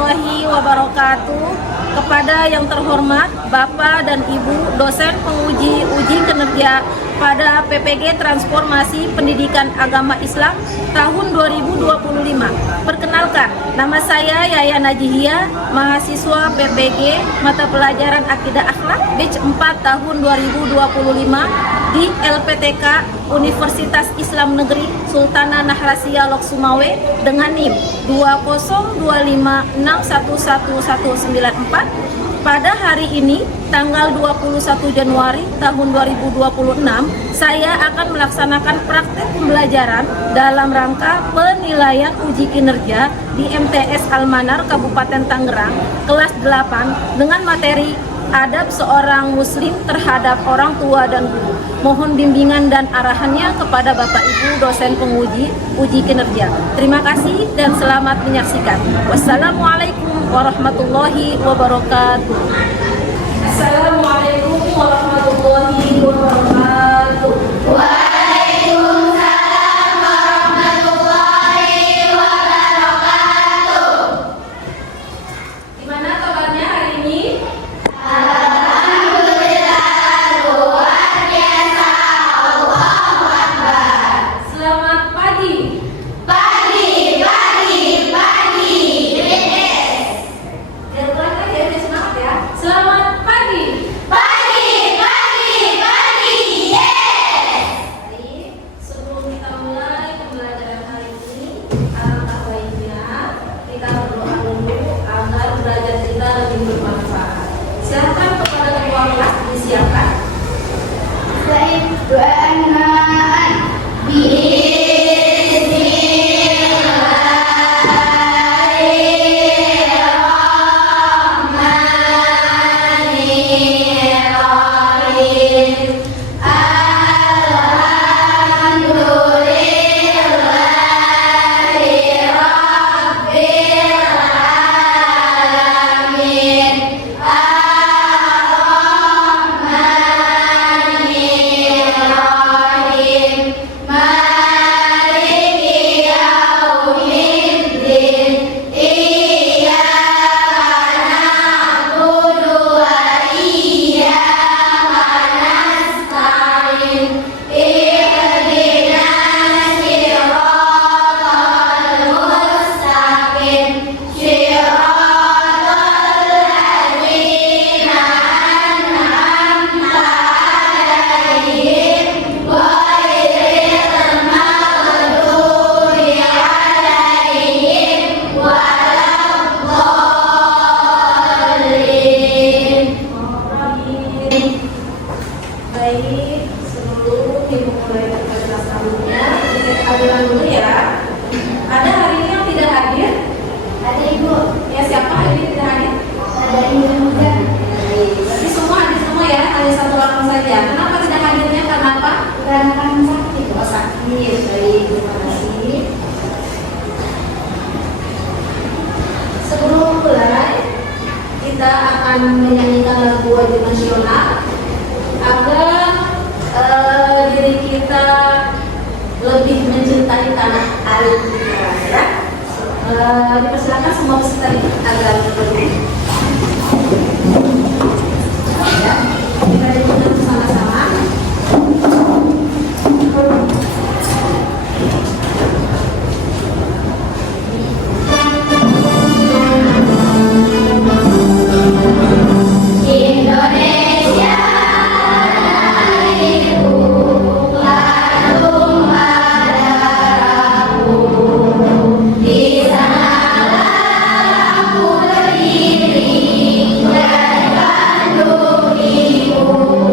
warahmatullahi wabarakatuh. Kepada yang terhormat Bapak dan Ibu dosen penguji uji kinerja pada PPG Transformasi Pendidikan Agama Islam tahun 2025. Perkenalkan, nama saya Yaya Najihia, mahasiswa PPG mata pelajaran Akidah Akhlak batch 4 tahun 2025 di LPTK Universitas Islam Negeri Sultanah Nahlasia Lok Sumawe dengan NIM 20256111194. Pada hari ini, tanggal 21 Januari tahun 2026, saya akan melaksanakan praktik pembelajaran dalam rangka penilaian uji kinerja di MTS Almanar Kabupaten Tangerang, kelas 8 dengan materi adab seorang muslim terhadap orang tua dan guru. Mohon bimbingan dan arahannya kepada Bapak Ibu dosen penguji uji kinerja. Terima kasih dan selamat menyaksikan. Wassalamualaikum warahmatullahi wabarakatuh. Assalamualaikum warahmatullahi wabarakatuh. Waalaikumsalam warahmatullahi wabarakatuh. Gimana kabarnya hari ini? Alhamdulillah, luar biasa. Allahu Akbar. Selamat pagi. Pagi. Yes. Semangat ya. Selamat pagi. Pagi. Yes. Baik, sebelum kita mulai pembelajaran hari ini, alangkah baiknya kita berdoa dulu agar belajar kita lebih bermanfaat. Silakan kepada ketua kelas disiapkan. Baik, doa anaan. Baik, sebelum dimulai pembelajarannya, kita keadilan dulu ya. Ada hari ini yang tidak hadir? Ada Ibu, Ya, siapa hari ini tidak hadir? ada Ibu juga. Baik, berarti semua hadir semua ya, hanya satu orang saja. Kenapa tidak hadirnya? Karena apa? Karena kan sakit. Oh, sakit. Baik, terima kasih. Sebelum mulai, kita akan menyanyikan lagu wajib nasional agar diri kita lebih mencintai tanah air kita ya. Dipersilakan semua peserta agar berdiri. Ya, kita dengarkan bersama-sama. Indonesia airku, harum darahku. Di sanalah aku berdiri dan kandung ibu.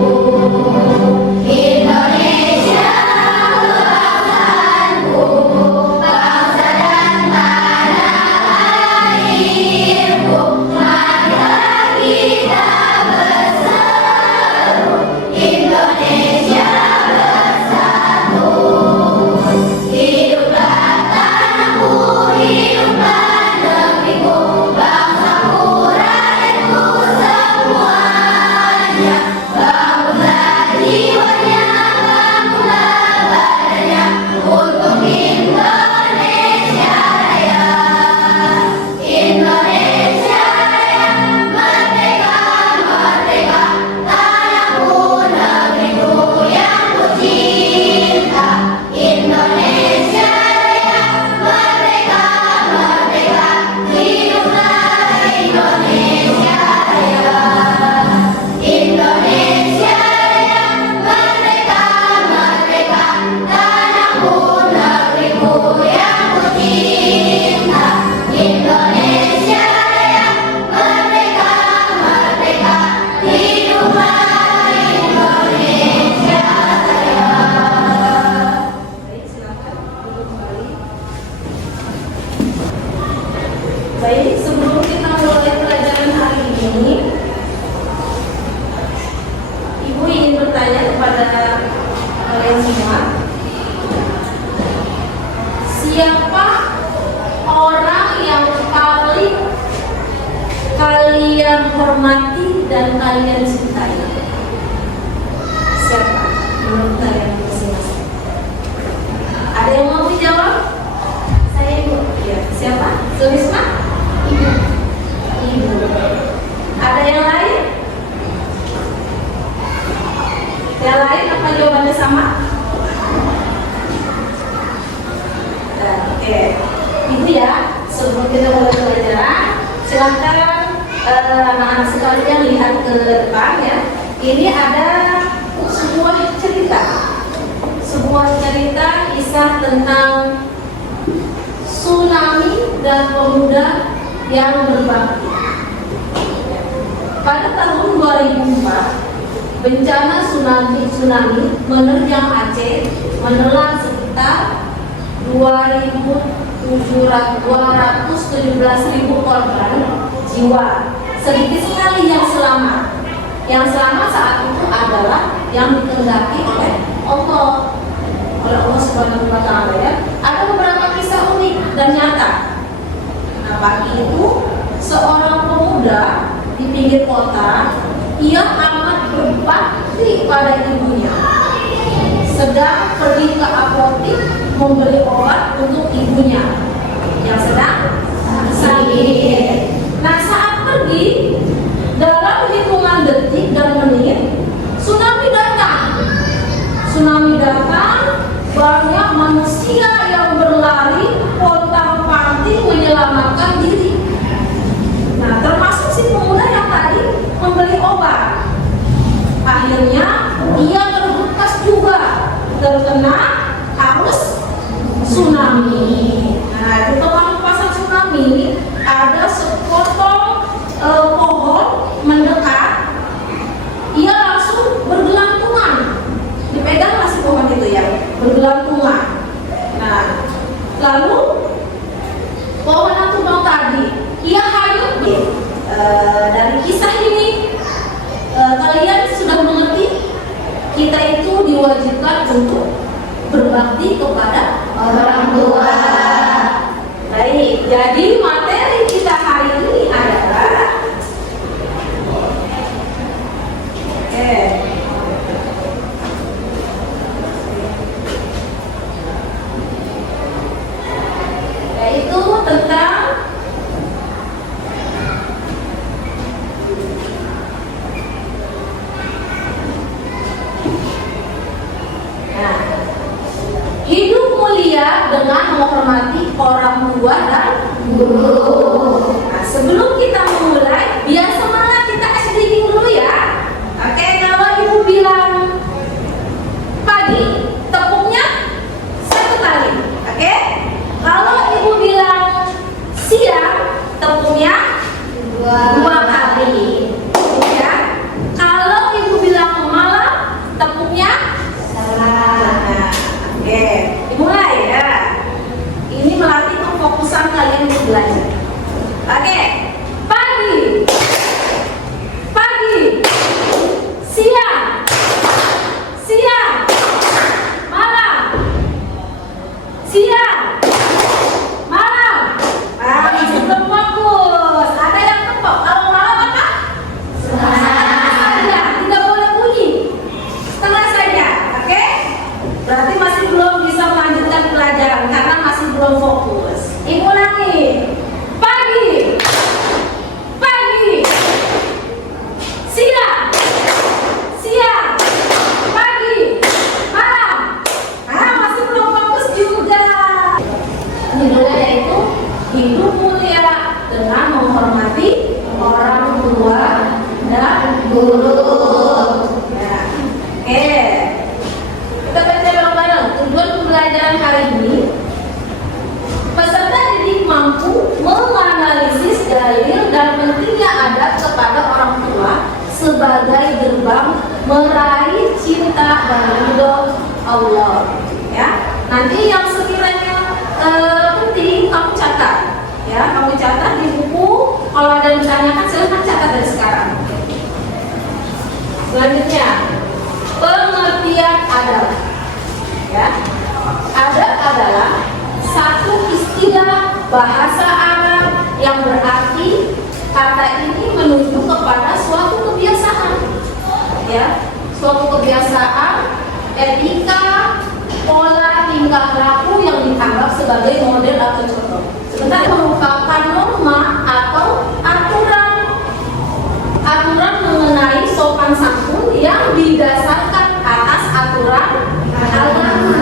kalian semua. Siapa orang yang paling kalian hormati dan kalian cintai? Siapa menurut kalian masing-masing? Ada yang mau dijawab? Saya Ibu. Ya, siapa? Sumisma? Ibu. Ibu. Ada yang lain? Yang lain apa jawabannya sama? Nah, oke. Ibu ya, sebelum kita mulai pelajaran, silakan anak-anak sekalian lihat ke depan ya. Ini ada sebuah cerita kisah tentang tsunami dan pemuda yang berbakti. Pada tahun 2004, bencana tsunami menerjang Aceh, menelan sekitar 217.000 korban jiwa. Sedikit sekali yang selamat. Yang selamat saat itu adalah yang dikehendaki oleh Allah Subhanahu wa Ta'ala ya. Ada beberapa kisah unik dan nyata. Nah, pagi itu seorang pemuda di pinggir kota, ia amat berbakti pada ibunya. Sedang pergi ke apotik membeli obat untuk ibunya yang sedang sakit. Nah, saat pergi, dalam hitungan detik dan menit, tsunami datang, banyak manusia yang berlari pontang-panting menyelamatkan diri. Nah, termasuk si pemuda yang tadi membeli obat. Akhirnya ia terbekas juga, terkena arus tsunami. Nah, di tengah pasang tsunami ada sepotong pohon mendekat. Ia langsung bergelantungan. Dipegang masih pohon itu ya, bergelantungan. Nah, lalu pohon yang tumbang tadi, ia hanyut. Dari kisah ini kalian sudah mengerti kita itu diwajibkan untuk berbakti kepada orang tua. Baik, jadi materi kita hari ini adalah yaitu tentang hidup mulia dengan menghormati orang tua dan guru. Nah, sebelum kita memulai, biar semangat kita sedikit dulu ya. Oke, kalau ibu bilang pagi, tepungnya 1 kali. Oke, kalau ibu bilang siang, tepungnya 2 kali. Ya. Kalau ibu bilang malam, tepungnya salah. Oke, dimulai ya. Ini melatih kefokusan kalian untuk belajar. Oke, pagi, siang, malam, siang, malam. Nah, sebelum fokus, ada yang tepok. Kalau malam apa? Setengah. Tidak boleh bunyi. Setengah saja, oke? Berarti masih belum bisa melanjutkan pelajaran karena masih belum fokus. Ibu lagi. Pagi, siang, pagi, malam. Nah, masih belum fokus juga. Judulnya yaitu hidup mulia dengan menghormati orang tua dan guru. Ya. Oke. Kita baca bareng-bareng. Tujuan pembelajaran hari ini, peserta didik mampu menganalisis dalil dan pentingnya adab kepada orang tua sebagai gerbang meraih cinta dan ridho Allah. Ya, nanti yang sekiranya penting kamu catat. Ya, kamu catat di buku. Kalau ada yang ditanyakan silahkan catat dari sekarang. Selanjutnya, pengertian adab. Ya, adab adalah satu istilah bahasa Arab yang berarti kata ini menuju kepada suatu kebiasaan, ya, suatu kebiasaan, etika, pola tingkah laku yang dianggap sebagai model atau contoh. Sebentar, merupakan norma atau aturan mengenai sopan santun yang didasarkan atas aturan agama,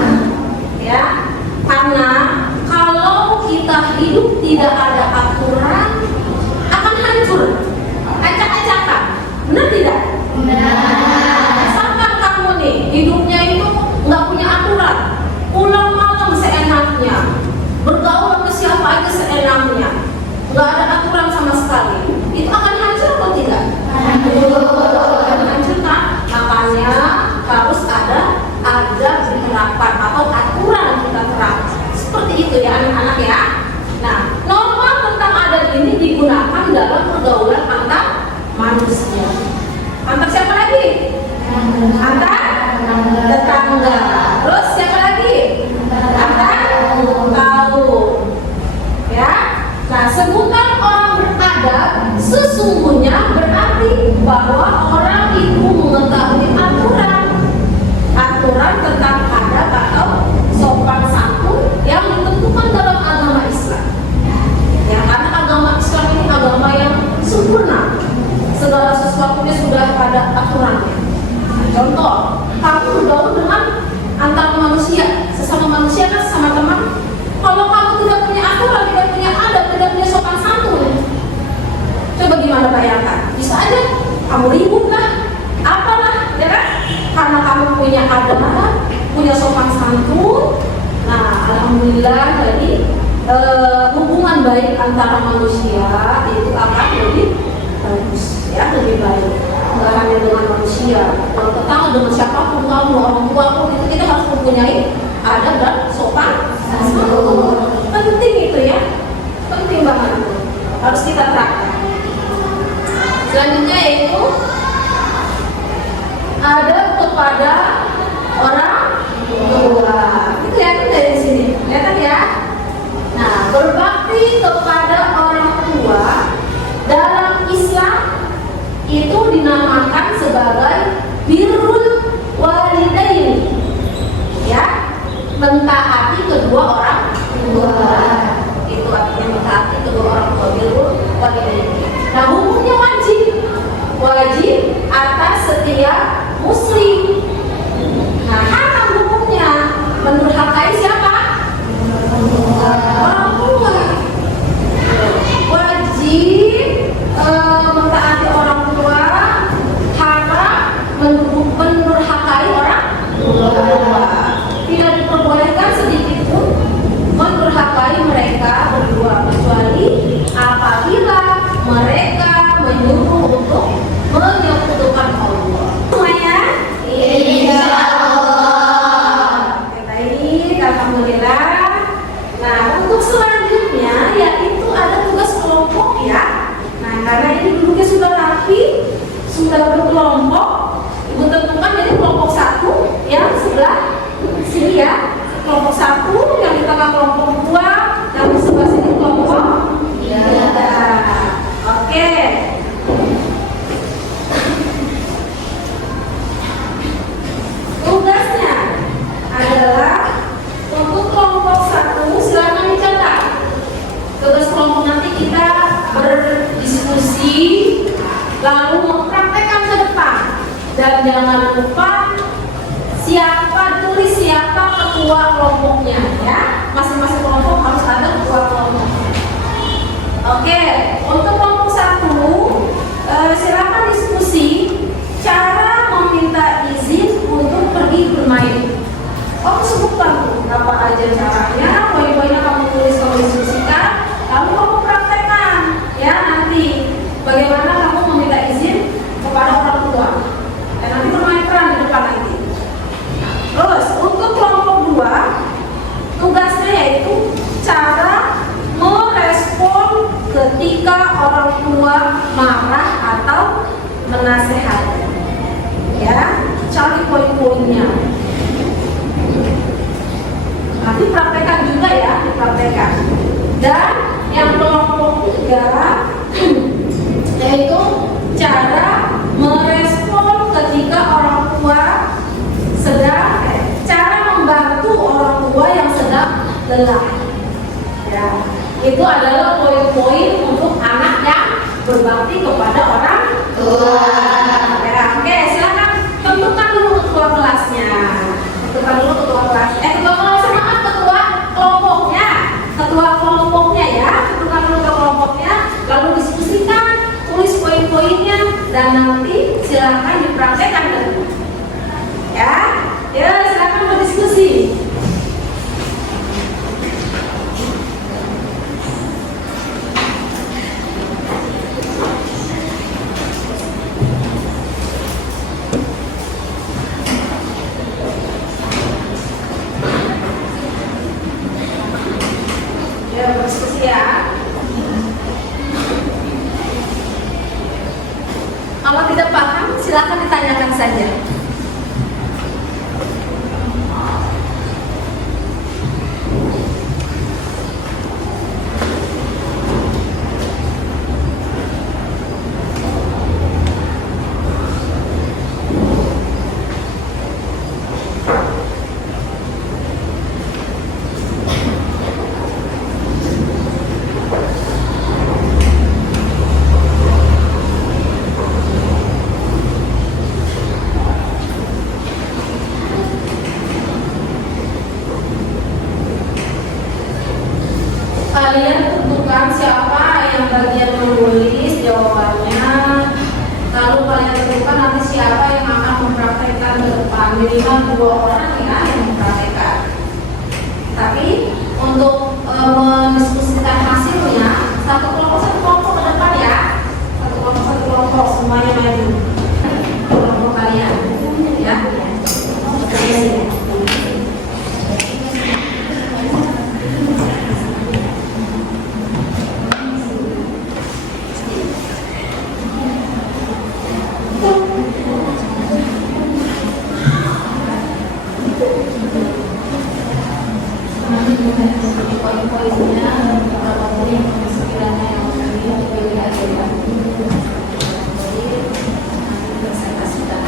ya. Karena kalau kita hidup tidak ada aturan akan hancur, acak-acakan, benar tidak? Misalkan kamu nih hidupnya itu nggak punya aturan, pulang malam seenaknya, bergaul sama siapa aja seenaknya, nggak ada aturan sama sekali, itu akan hancur atau tidak? Hancur kan? Makanya harus ada diterapkan atau aturan kita terapkan. Seperti itu ya anak-anak ya. Nah, norma tentang adat ini digunakan dalam pergaulan antar manusia. Antar siapa lagi? Antar tetangga. Terus siapa lagi? Antar kaum. Ya. Nah, sebutan orang beradab sesungguhnya berarti bahwa orang itu mengetahui aturan tentang adab atau sopan santun yang ditentukan dalam agama Islam. Ya, karena agama Islam ini agama yang sempurna, segala sesuatunya sudah ada aturannya. Contoh, kamu bergaul dengan antar manusia, sesama manusia kan sesama teman. Kalau kamu tidak punya aturan, tidak punya adab, tidak punya sopan santun, coba gimana bayangkan? Bisa aja kamu ribut lah, apalah, ya kan? Karena kamu punya adab, punya sopan santun. Nah, alhamdulillah jadi hubungan baik antara manusia itu akan lebih bagus, ya, lebih baik. Nggak hanya dengan manusia, kalau tetangga dengan siapapun, kamu orang tua pun itu kita harus mempunyai adab dan sopan santun. Penting itu ya, penting banget, harus kita terapkan. Selanjutnya yaitu adab kepada orang tua. Itu kelihatan dari sini, kelihatan ya. Nah, berbakti kepada orang tua dalam Islam itu dinamakan sebagai birrul walidain, ya, mentaati kedua orang tua. Itu artinya mentaati kedua orang tua, birrul walidain. Nah, hukumnya wajib atas setiap muslim. Nah, haram hukumnya mendurhakai siapa? Orang tua. Wajib mentaati orang tua, haram mendurhakai orang tua. Tidak diperbolehkan sedikit pun mendurhakai mereka berdua, kecuali apabila mereka menyuruh untuk menyekutukan Allah. Semuanya? Insyaallah. Oke, baik, alhamdulillah. Nah, untuk selanjutnya yaitu ada tugas kelompok ya. Nah, karena ini duduknya sudah rapi, sudah berkelompok, Ibu tentukan jadi kelompok 1 yang sebelah sini ya. Kelompok 1 yang di tengah kelompok 2, yang di sebelah sini kelompok 3. Oke. Tugasnya adalah untuk kelompok 1 silakan dicatat. Tugas kelompok nanti kita berdiskusi lalu mempraktekkan ke depan. Dan jangan lupa tulis siapa ketua kelompoknya ya. Masing-masing kelompok harus ada ketua kelompoknya. Oke, untuk kelompok 1 silakan diskusi cara meminta izin untuk pergi bermain. Oh, sebutkan tuh apa aja caranya, poin-poinnya kamu tulis, kamu diskusikan, lalu kamu praktekkan ya nanti bagaimana kamu meminta izin kepada orang tua. Dan nanti bermain peran di depan nanti. Terus untuk kelompok 2 tugasnya yaitu cara merespon ketika orang tua marah atau menasehati. Ya, cari poin-poinnya. gelar. Ya, itu adalah poin-poin untuk anak yang berbakti kepada orang tua. Ya, oke, silakan tentukan dulu ketua kelasnya. Tentukan dulu ketua kelas. Ketua kelas maaf, ketua kelompoknya. Ketua kelompoknya ya, tentukan dulu ketua kelompoknya. Lalu diskusikan, tulis poin-poinnya, dan nanti silakan dipraktekkan dulu. Ya, silakan berdiskusi. Berdiskusi ya. Kalau tidak paham, silakan ditanyakan saja. Kalian tentukan siapa yang bagian menulis jawabannya. Lalu kalian tentukan nanti siapa yang akan mempraktekkan ke depan. Minimal 2 orang ya yang mempraktekkan. Tapi untuk mendiskusikan hasilnya, satu kelompok ke depan ya. Satu kelompok semuanya maju. Kelompok kalian ya. Poin-poinnya beberapa poin sekiranya yang pilih aja ya. Jadi saya kasihkan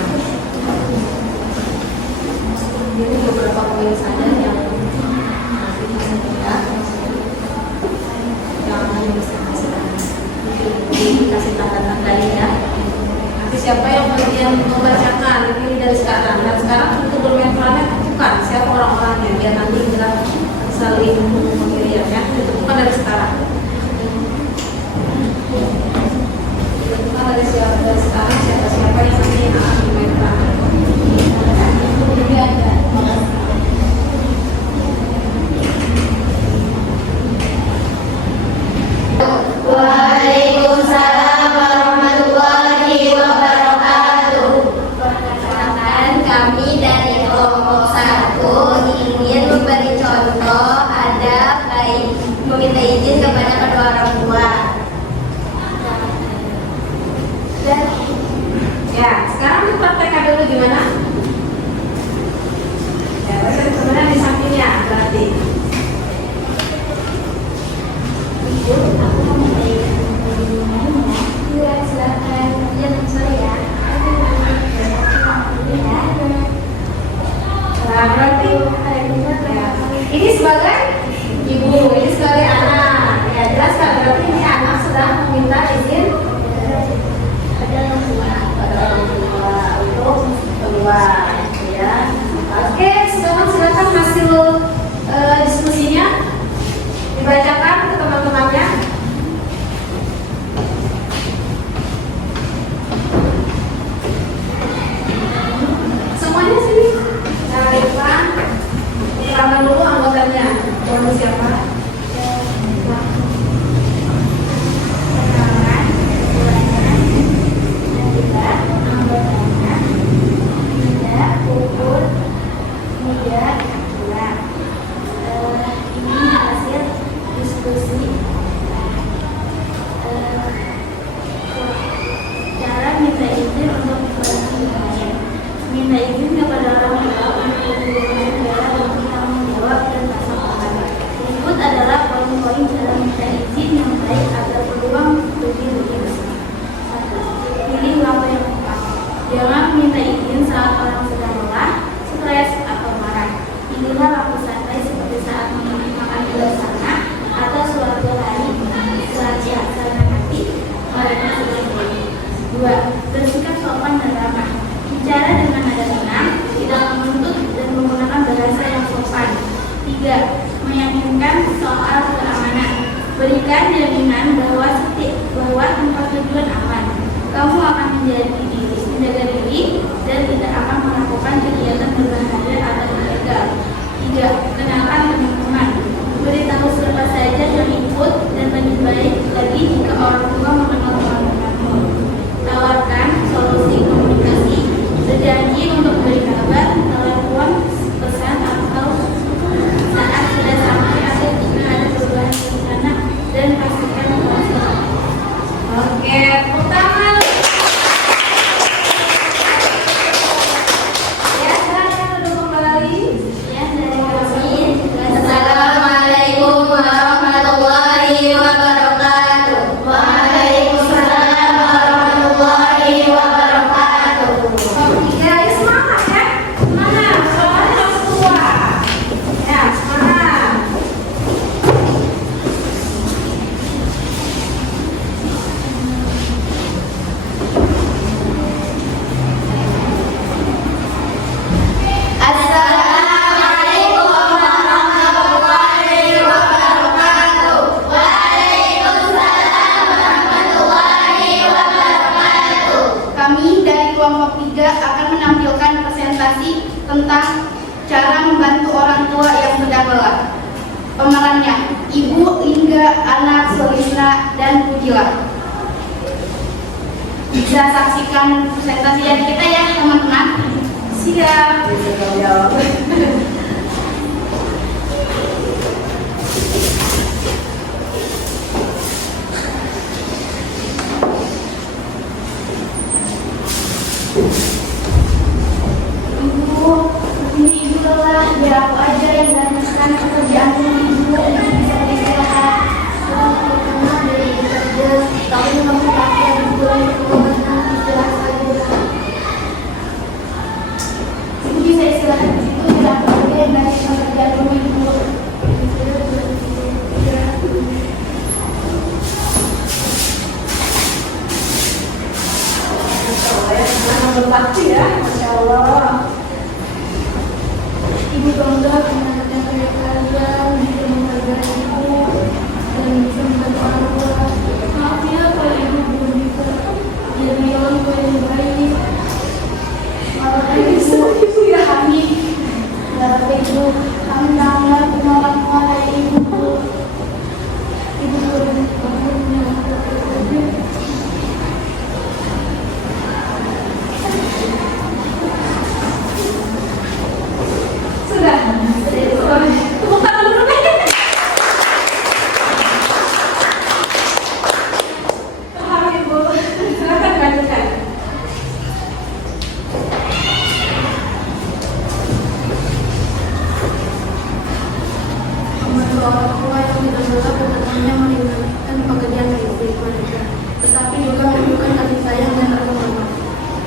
ini beberapa poin saja yang nanti bisa dilihat yang bisa dikasih tanda-tanda ya. Nanti siapa yang bagian membacakan ini dari sekarang, dan sekarang untuk bermain perannya tentukan siapa orang-orangnya biar nanti kita saling mengirim ya, ditentukan dari sekarang. Ditentukan dari sekarang siapa yang nanti akan dimainkan. Waalaikumsalam warahmatullahi wabarakatuh. Perkenalkan, kami dari kelompok 1 ingin memberi contoh adab baik meminta izin kepada kedua orang tua. Ya, sekarang kita praktekkan dulu gimana? Ya, sebenarnya di sampingnya berarti. Iya, silakan. Jangan sorry ya. Nah, berarti ya, ini sebagai ibu, ini sebagai anak. Ya, jelas kan? Berarti ini anak sedang meminta izin pada orang tua untuk keluar. Ya, oke. Silakan hasil diskusinya dibacakan ke teman-temannya. Semuanya sini. Jangan lupa kenalan dulu anggotanya. Kamu siapa? Ini hasil diskusi cara minta izin untuk berlayar. Minta izin kepada orang tua untuk hubungan negara untuk tanggung jawab dan rasa paham. Berikut adalah poin-poin cara minta izin yang baik agar peluang lebih besar. 1. Pilih waktu yang tepat. Jangan minta izin saat orang sedang lelah, stres, atau marah. soal keamanan. Berikan jaminan bahwa tempat tujuan aman. Kamu akan menjaga diri dan tidak akan melakukan kegiatan berbahaya atau ilegal. 3. Kenalkan teman-teman. Beritahu siapa saja yang ikut dan lebih baik lagi jika orang tua mengenal teman-temanmu. Tawarkan solusi komunikasi. Berjanji untuk beri kabar, telepon, pesan atau saat sudah sampai atau jika ada perubahan rencana, dan pastikan proses. Oke, pertama. Ya, saya sudah kembali. Ya, dari kami. Assalamualaikum warahmatullahi wabarakatuh. Waalaikumsalam warahmatullahi wabarakatuh. Ya, semangat ya. Semangat, soalnya harus tua. Ya, semangat. Assalamualaikum warahmatullahi wabarakatuh. Waalaikumsalam warahmatullahi wabarakatuh. Kami dari kelompok 3 akan menampilkan presentasi tentang cara membantu orang tua yang sedang lelah. Pemerannya Ibu Lingga, anak Solisna, dan Pujila. Bisa saksikan presentasi dari kita ya teman-teman. Siap. Ibu, ini ibu lelah, biar aku aja yang gantikan pekerjaan ibu untuk bisa beristirahat. Karena dari ibu kerja, tapi kamu pakai ibu untuk istirahat saja. Ibu bisa istirahat di situ, biar aku aja yang gantikan pekerjaan ibu. Anak berbakti ya, Masya Allah. Ibu bangga punya anak yang kayak kalian, bisa menghargai ibu dan bisa membantu orang tua. Maaf ya kalau ibu belum bisa jadi orang tua yang baik. Maaf ya ibu ya kami. Maaf ya ibu, kami bangga punya orang tua kayak ibu. Ibu boleh bangga punya orang tua kayak ibu. Sudah. Tepuk tangan dulu deh. Paham Ibu. Silakan lanjutkan. Membantu orang tua yang tidak lelah bukan hanya meninggalkan pekerjaan dari keluarga, tetapi juga menunjukkan kasih sayang dan rasa hormat.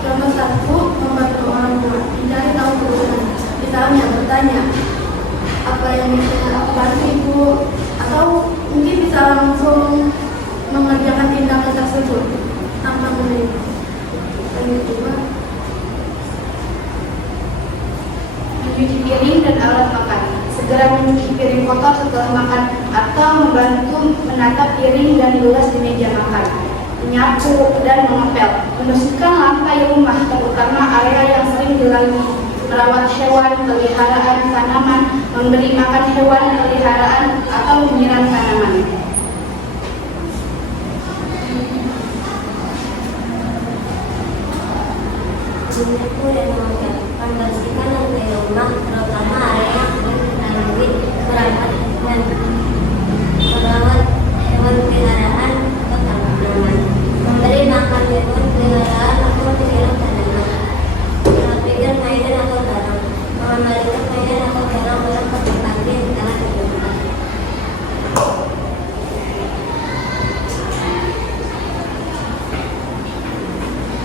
Contoh 1, membantu orang tua, mencari tahu kebutuhan. Misalnya bertanya, apa yang bisa aku bantu ibu? Atau mungkin bisa langsung mengerjakan tindakan tersebut tanpa menerima. Dan kedua, Mencuci piring dan alat makan. Segera mencuci piring kotor setelah makan atau membantu menata piring dan gelas di meja makan. Menyapu dan mengepel. Membersihkan lantai rumah, terutama area yang sering dilalui. Merawat hewan peliharaan, tanaman, memberi makan hewan peliharaan atau menyiram tanaman. Menyapu dan membersihkan lantai rumah, terutama area yang sering dilalui. Merawat hewan peliharaan atau tanaman, memberi makan hewan peliharaan atau menyiram tanaman. Merapikan mainan atau barang, mengembalikan mainan atau barang-barang ke tempatnya yang telah digunakan.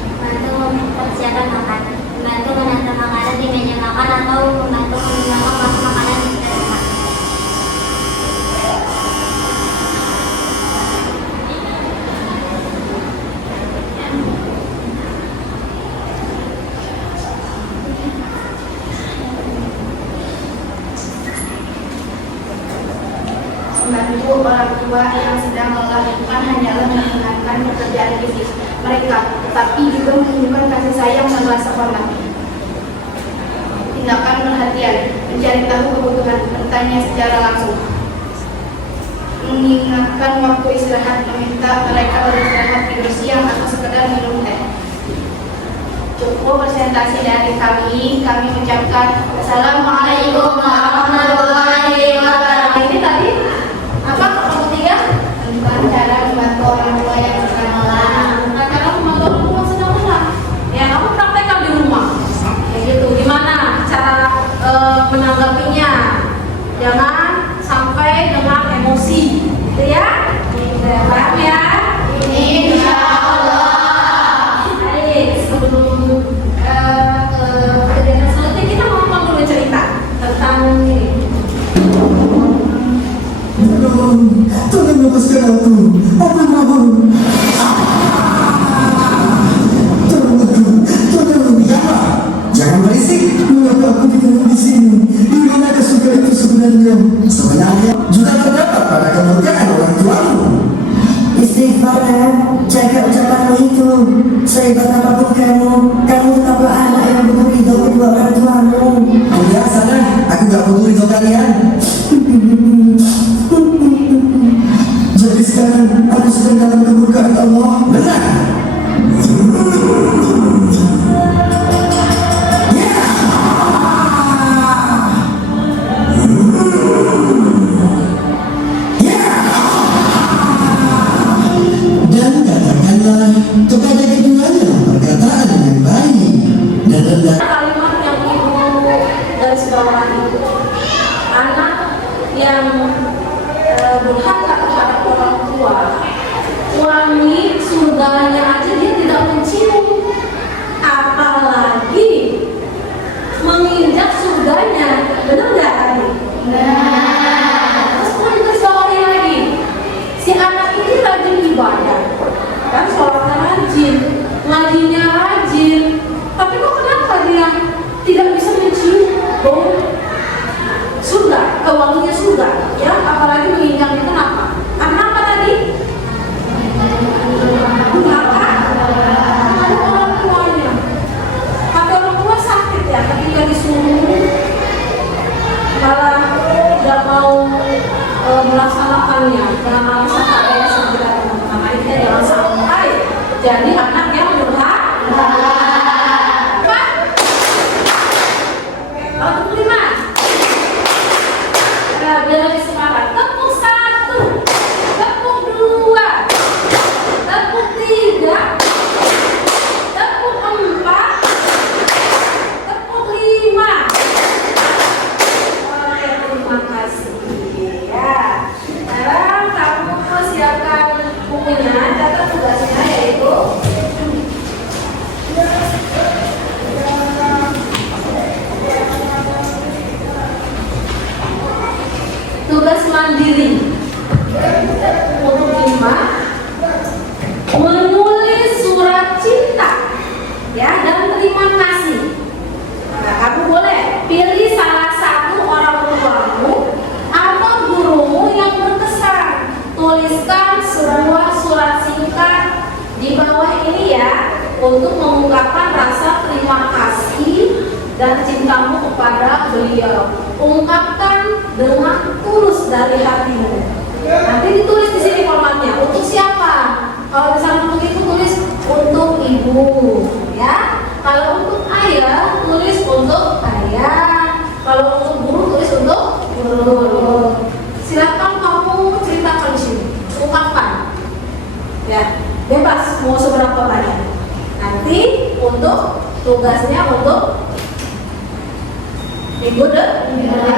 Membantu mempersiapkan makan, membantu menata makanan di meja makan atau membantu menyiapkan makanan di sekitar rumah. membantu orang tua yang sedang lelah bukan hanyalah menyenangkan pekerjaan bisnis mereka, tetapi juga menunjukkan kasih sayang dan rasa hormat. Tindakan perhatian, mencari tahu kebutuhan, bertanya secara langsung, mengingatkan waktu istirahat, meminta mereka beristirahat tidur siang atau sekedar minum teh. Cukup presentasi dari kami ucapkan Assalamualaikum warahmatullahi wabarakatuh. Ini tadi apa kelompok 3? Tentang cara membantu orang tua yang sedang lelah. Cara membantu orang tua sedang lelah. Ya, kamu praktekkan di rumah. Kayak gitu. Gimana cara menanggapinya? Jangan sampai dengan emosi, gitu ya? Paham ya? Insya Allah. Baik, sebelum ke kegiatan selanjutnya kita mau dulu cerita tentang ini. Tolong lepaskan aku mohon. Tolong, jangan berisik. Mengapa aku dikurung di sini? Di mana surga itu sebenarnya? Sebenarnya juga terdapat pada kemurkaan orang tuamu. Istighfar, jaga ucapanmu itu. Sehebat apapun kamu tetaplah anak yang butuh ridho kedua orang tuamu. Udah sana, aku gak butuh ridho kalian. Jadi sekarang aku sedang dalam kemurkaan Allah. Benar. Dan katakanlah kepada keduanya perkataan yang baik dan rendah. Kalimat yang ibu garis bawahi itu, anak yang durhaka terhadap orang tua, wangi surganya aja dia tidak mencium, apalagi menginjak surganya. Benar nggak tadi? Terus mau garis bawahi lagi, si anak ini rajin ibadah, kan sholatnya rajin, ngajinya rajin, tapi kok kenapa dia tidak bisa mencium bau surga, wanginya surga, ya? Apalagi menginjaknya, kenapa? Karena apa tadi? Kenapa? Ada orang tuanya. Kata orang tua sakit ya, ketika disuruh malah tidak mau melaksanakannya dengan alasan adanya segera teman-teman. Nah, kita jangan sampai jadi anak yang durhaka. Kalau tepuk 5, nah, biar lebih semangat. Tepuk 1, tepuk 2, tepuk 3, tepuk 4, tepuk 5. Oke, terima kasih ya. Sekarang kamu siapkan bukunya, catat tugasnya yaitu tugas mandiri. Untuk 5, menulis surat cinta ya dan terima kasih. Nah, kamu boleh pilih salah satu orang tuamu atau gurumu yang berkesan. Tuliskan sebuah surat singkat di bawah ini ya, untuk mengungkapkan rasa terima kasih dan cintamu kepada beliau. Ungkapkan dengan tulus dari hatimu. Nanti ditulis di sini formatnya. Untuk siapa? Kalau misalnya untuk ibu tulis untuk ibu, ya. Kalau untuk ayah tulis untuk ayah. Kalau untuk guru tulis untuk guru. Silakan kamu ceritakan di sini. Ungkapkan. Ya, bebas mau seberapa banyak. Nanti untuk tugasnya untuk minggu depan